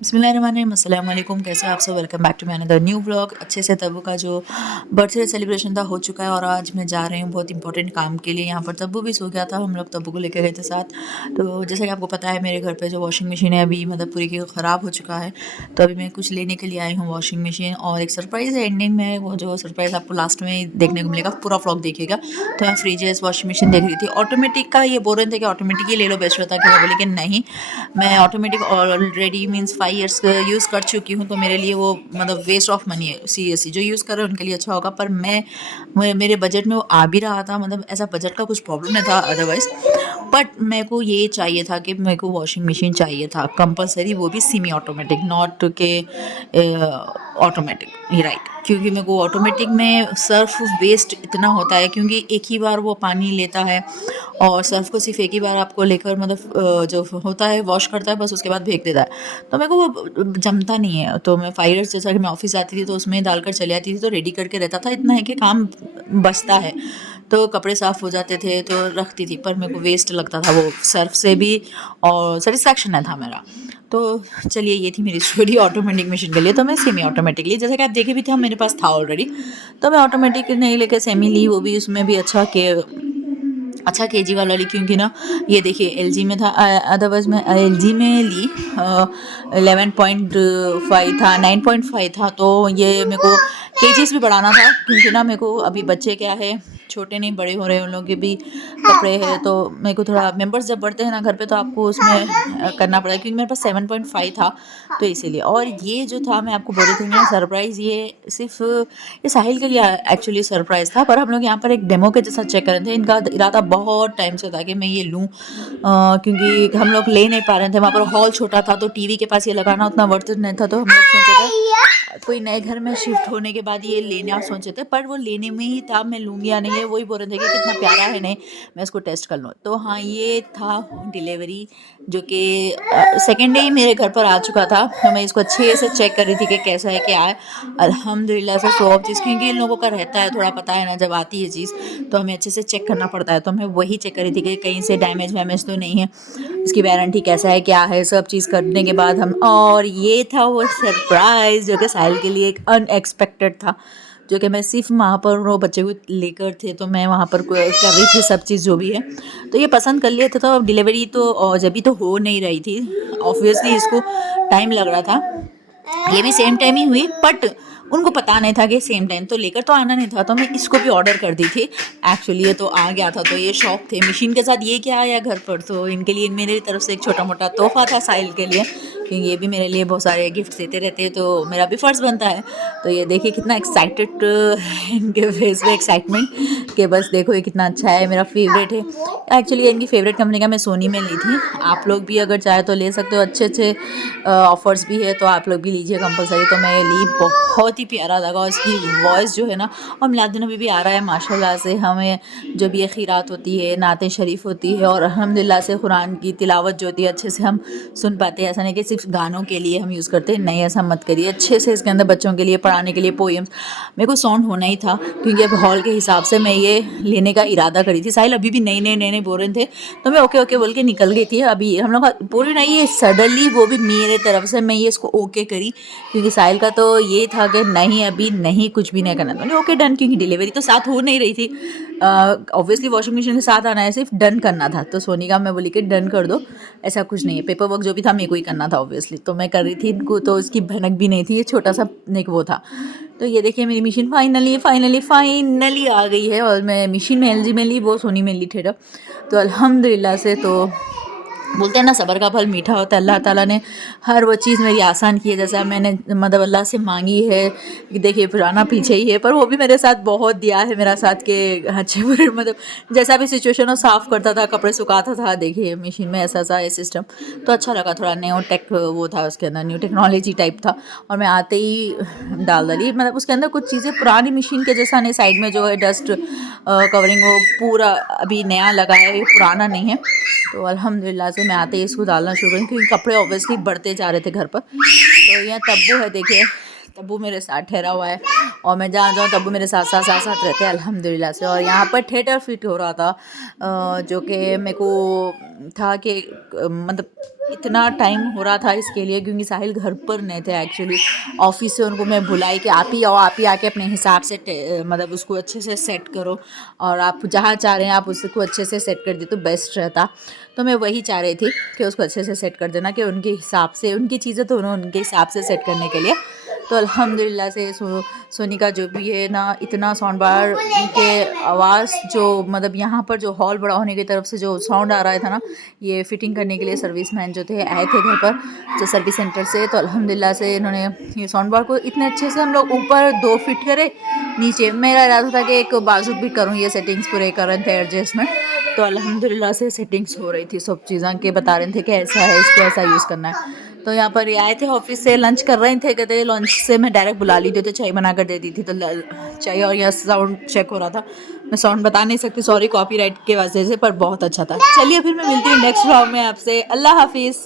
बिस्मिल्लाहिर्रहमानिर्रहीम, अस्सलाम वालेकुम। कैसे हो आप सब? Welcome back to my another new vlog. अच्छे से तब्बू का जो बर्थडे सेलिब्रेशन था हो चुका है और आज मैं जा रही हूँ बहुत इंपॉर्टेंट काम के लिए। यहाँ पर तब्बू भी सो गया था, हम लोग तब्बू को लेकर गए थे साथ। तो जैसा कि आपको पता है मेरे घर पे जो वॉशिंग मशीन है अभी मतलब पूरी की ख़राब हो चुका है। तो अभी मैं कुछ लेने के लिए आई हूँ वॉशिंग मशीन, और एक सरप्राइज़ है एंडिंग में। वो जो सरप्राइज़ आपको लास्ट में देखने को मिलेगा, पूरा व्लॉग देखिएगा। तो मैं फ्रीजेस वॉशिंग मशीन देख रही थी ऑटोमेटिक का। ये बोल रहे थे कि ऑटोमेटिक ही ले लो, बेस्ट रहता है। बोले कि नहीं, मैं automatic already means 5 years use कर चुकी हूँ, तो मेरे लिए वो मतलब वेस्ट ऑफ मनी है। सीरियसली जो यूज़ कर रहे हैं उनके लिए अच्छा होगा, पर मेरे बजट में वो आ भी रहा था। मतलब ऐसा बजट का कुछ प्रॉब्लम नहीं था अदरवाइज़, बट मेरे को ये चाहिए था कि मेरे को वॉशिंग मशीन चाहिए था कंपलसरी, वो भी सेमी ऑटोमेटिक, नॉट के ऑटोमेटिक ही, राइट। क्योंकि मेरे को ऑटोमेटिक में सर्फ वेस्ट इतना होता है, क्योंकि एक ही बार वो पानी लेता है और सर्फ को सिर्फ एक ही बार आपको लेकर मतलब जो होता है वॉश करता है, बस उसके बाद फेंक देता है। तो मेरे को वो जमता नहीं है। तो मैं 5 ईयर्स जैसा कि मैं ऑफिस जाती थी तो उसमें डालकर चली आती थी, तो रेडी करके रहता था। इतना है कि काम बचता है, तो कपड़े साफ़ हो जाते थे तो रखती थी, पर मेरे को वेस्ट लगता था वो सर्फ से भी, और सेटिस्फैक्शन नहीं था मेरा। तो चलिए, ये थी मेरी स्टोरी ऑटोमेटिक मशीन के लिए। तो मैं सेमी ऑटोमेटिकली, जैसा कि आप देखे भी थे, मेरे पास था ऑलरेडी। तो मैं ऑटोमेटिक नहीं लेके सेमी ली, वो भी उसमें भी अच्छा केजी वाला ली, क्योंकि ना ये देखिए एलजी में था। अदरवाइज मैं एलजी में ली 11.5 था, 9.5 था। तो ये मेरे को केजीस भी बढ़ाना था, क्योंकि ना मेरे को अभी बच्चे क्या है, छोटे नहीं बड़े हो रहे हैं, उन लोगों के भी कपड़े हैं। तो मेरे को थोड़ा मेंबर्स जब बढ़ते हैं ना घर पे, तो आपको उसमें करना पड़ता है, क्योंकि मेरे पास 7.5 था, तो इसीलिए। और ये जो था, मैं आपको बोल रही थी ना सरप्राइज़, ये सिर्फ ये साहिल के लिए एक्चुअली सरप्राइज़ था। पर हम लोग यहाँ पर एक डेमो के जैसा चेक कर रहे थे। इनका इरादा बहुत टाइम से था कि मैं ये लूँ, क्योंकि हम लोग ले नहीं पा रहे थे। वहाँ पर हॉल छोटा था, तो टीवी के पास ये लगाना उतना वर्थ इट नहीं था। तो हम लोग सोचे थे कोई नए घर में शिफ्ट होने के बाद ये लेना सोचे थे, पर वो लेने में ही था, मैं लूँगी या नहीं, वही बोल रहे थे कि कितना प्यारा है, नहीं मैं इसको टेस्ट कर लूँ। तो हाँ, ये था डिलीवरी, जो कि सेकेंड डे ही मेरे घर पर आ चुका था। तो मैं इसको अच्छे से चेक कर रही थी कि कैसा है, क्या है। अल्हम्दुलिल्लाह से सॉफ्ट चीज़, क्योंकि इन लोगों का रहता है थोड़ा, पता है ना, जब आती है चीज़ तो हमें अच्छे से चेक करना पड़ता है। तो मैं वही चेक कर रही थी कि कहीं से डैमेज वैमेज तो नहीं है, इसकी वारंटी कैसा है, क्या है, सब चीज़ करने के बाद हम, और ये था वो सरप्राइज़ जो कि साहिल के लिए एक अनएक्सपेक्टेड था, जो कि मैं सिर्फ वहाँ पर वो बच्चे को लेकर थे, तो मैं वहाँ पर कर रही थी सब चीज़ जो भी है। तो ये पसंद कर लिए थे, तो अब डिलीवरी तो जब भी तो हो नहीं रही थी, ऑब्वियसली इसको टाइम लग रहा था। ये भी सेम टाइम ही हुई, बट उनको पता नहीं था कि सेम टाइम, तो लेकर तो आना नहीं था, तो मैं इसको भी ऑर्डर कर दी थी। एक्चुअली ये तो आ गया था, तो ये शौक थे मशीन के साथ, ये क्या आया घर पर, तो इनके लिए मेरी तरफ से एक छोटा मोटा तोहफा था साहिल के लिए, क्योंकि ये भी मेरे लिए बहुत सारे गिफ्ट देते रहते हैं, तो मेरा भी फ़र्ज़ बनता है। तो ये देखिए कितना एक्साइटेड इनके फेस पे एक्साइटमेंट, कि बस देखो ये कितना अच्छा है, मेरा फेवरेट है। एक्चुअली इनकी फेवरेट कंपनी का मैं सोनी में ली थी। आप लोग भी अगर चाहे तो ले सकते हो, अच्छे अच्छे ऑफ़र्स भी है, तो आप लोग भी लीजिए कंपलसरी। तो मैं ये ली, बहुत ही प्यारा लगा, और इसकी वॉइस जो है ना, और मिलादुन्नबी भी आ रहा है माशाल्लाह से। हमें जो भी ये खीरात होती है, नाते शरीफ होती है, और अल्हम्दुलिल्लाह से कुरान की तिलावत जो होती है अच्छे से हम सुन पाते हैं। ऐसा नहीं कि सिर्फ गानों के लिए हम यूज़ करते हैं, नहीं, ऐसा मत करिए। अच्छे से इसके अंदर बच्चों के लिए पढ़ाने के लिए पोएम्स, मेरे को साउंड होना ही था, क्योंकि अब हॉल के हिसाब से मैं ये लेने का इरादा करी थी। साहिल अभी भी नए बोल रहे थे, तो मैं ओके ओके बोल के निकल गई थी। अभी हम लोग पूरी नहीं, ये सडनली, वो भी मेरे तरफ से, मैं ये इसको ओके करी, क्योंकि साहिल का तो ये था कि नहीं अभी नहीं, कुछ भी नहीं करना। तो ओके डन, क्योंकि डिलीवरी तो साथ हो नहीं रही थी। ऑब्वियसली वॉशिंग मशीन के साथ आना है, सिर्फ डन करना था। तो सोनी का मैं बोली कि डन कर दो, ऐसा कुछ नहीं है। पेपर वर्क जो भी था मेरे को ही करना था ऑब्वियसली, तो मैं कर रही थी इनको, तो इसकी भनक भी नहीं थी, ये छोटा सा एक वो था। तो ये देखिए मेरी मशीन फाइनली फाइनली फाइनली आ गई है, और मैं मशीन में एलजी में ली, वो सोनी में ली थेटा। तो अल्हम्दुलिल्लाह से, तो बोलते हैं ना सब्र का फल मीठा होता है। अल्लाह ताला ने हर वो चीज़ मेरी आसान की है, जैसा मैंने मतलब अल्लाह से मांगी है। कि देखिए पुराना पीछे ही है, पर वो भी मेरे साथ बहुत दिया है, मेरा साथ के अच्छे बुरे, मतलब जैसा भी सिचुएशन हो, साफ़ करता था, कपड़े सुखाता था। देखिए मशीन में ऐसा सा है सिस्टम, तो अच्छा लगा। थोड़ा न्यू टेक वो था उसके अंदर, न्यू टेक्नोलॉजी टाइप था, और मैं आते ही डाल डाली। मतलब उसके अंदर कुछ चीज़ें पुरानी मशीन के जैसा नहीं, साइड में जो है डस्ट कवरिंग, वो पूरा अभी नया लगा है, ये पुराना नहीं है। तो अल्हम्दुलिल्लाह से मैं आते ही इसको डालना शुरू करी, क्योंकि कपड़े ऑब्वियसली बढ़ते जा रहे थे घर पर। तो यहाँ तब्बू है, देखिए तब्बू मेरे साथ ठहरा हुआ है, और मैं जहाँ जाऊँ तब्बू मेरे साथ साथ साथ साथ रहते हैं अल्हम्दुलिल्लाह से। और यहाँ पर थिएटर फिट हो रहा था, जो कि मेरे को था कि मतलब इतना टाइम हो रहा था इसके लिए, क्योंकि साहिल घर पर नहीं थे एक्चुअली। ऑफिस से उनको मैं बुलाई कि आप ही आओ, आप ही आके अपने हिसाब से मतलब उसको अच्छे से सेट करो, और आप जहाँ चाह रहे हैं आप उसको अच्छे से सेट कर दे तो बेस्ट रहता। तो मैं वही चाह रही थी कि उसको अच्छे से सेट कर देना, कि उनके हिसाब से उनकी चीज़ें तो उनके हिसाब से सेट करने के लिए। तो अल्हम्दुलिल्लाह से सोनी का जो भी है ना, इतना साउंड बार के आवाज़ जो मतलब यहाँ पर जो हॉल बड़ा होने की तरफ से जो साउंड आ रहा था ना, ये फिटिंग करने के लिए सर्विस मैन जो थे आए थे घर पर, जो सर्विस सेंटर से। तो अल्हम्दुलिल्लाह से इन्होंने ये साउंड बार को इतने अच्छे से हम लोग ऊपर 2 फिट करे, नीचे मेरा इरादा था कि एक बाजू भी करूँ, ये सेटिंग्स पूरे कर रहे थे एडजस्टमेंट। तो अल्हम्दुलिल्लाह से सेटिंग्स हो रही थी, सब चीज़ें के बता रहे थे कि ऐसा है, इसको ऐसा यूज़ करना है। तो यहाँ पर ये आए थे ऑफिस से, लंच कर रहे थे, कहते लंच से मैं डायरेक्ट बुला ली थी तो चाय बना कर दे दी थी। तो चाय और यह साउंड चेक हो रहा था, मैं साउंड बता नहीं सकती, सॉरी कॉपीराइट के वजह से, पर बहुत अच्छा था। चलिए फिर मैं मिलती हूँ नेक्स्ट व्लॉग में आपसे। अल्लाह हाफिज़।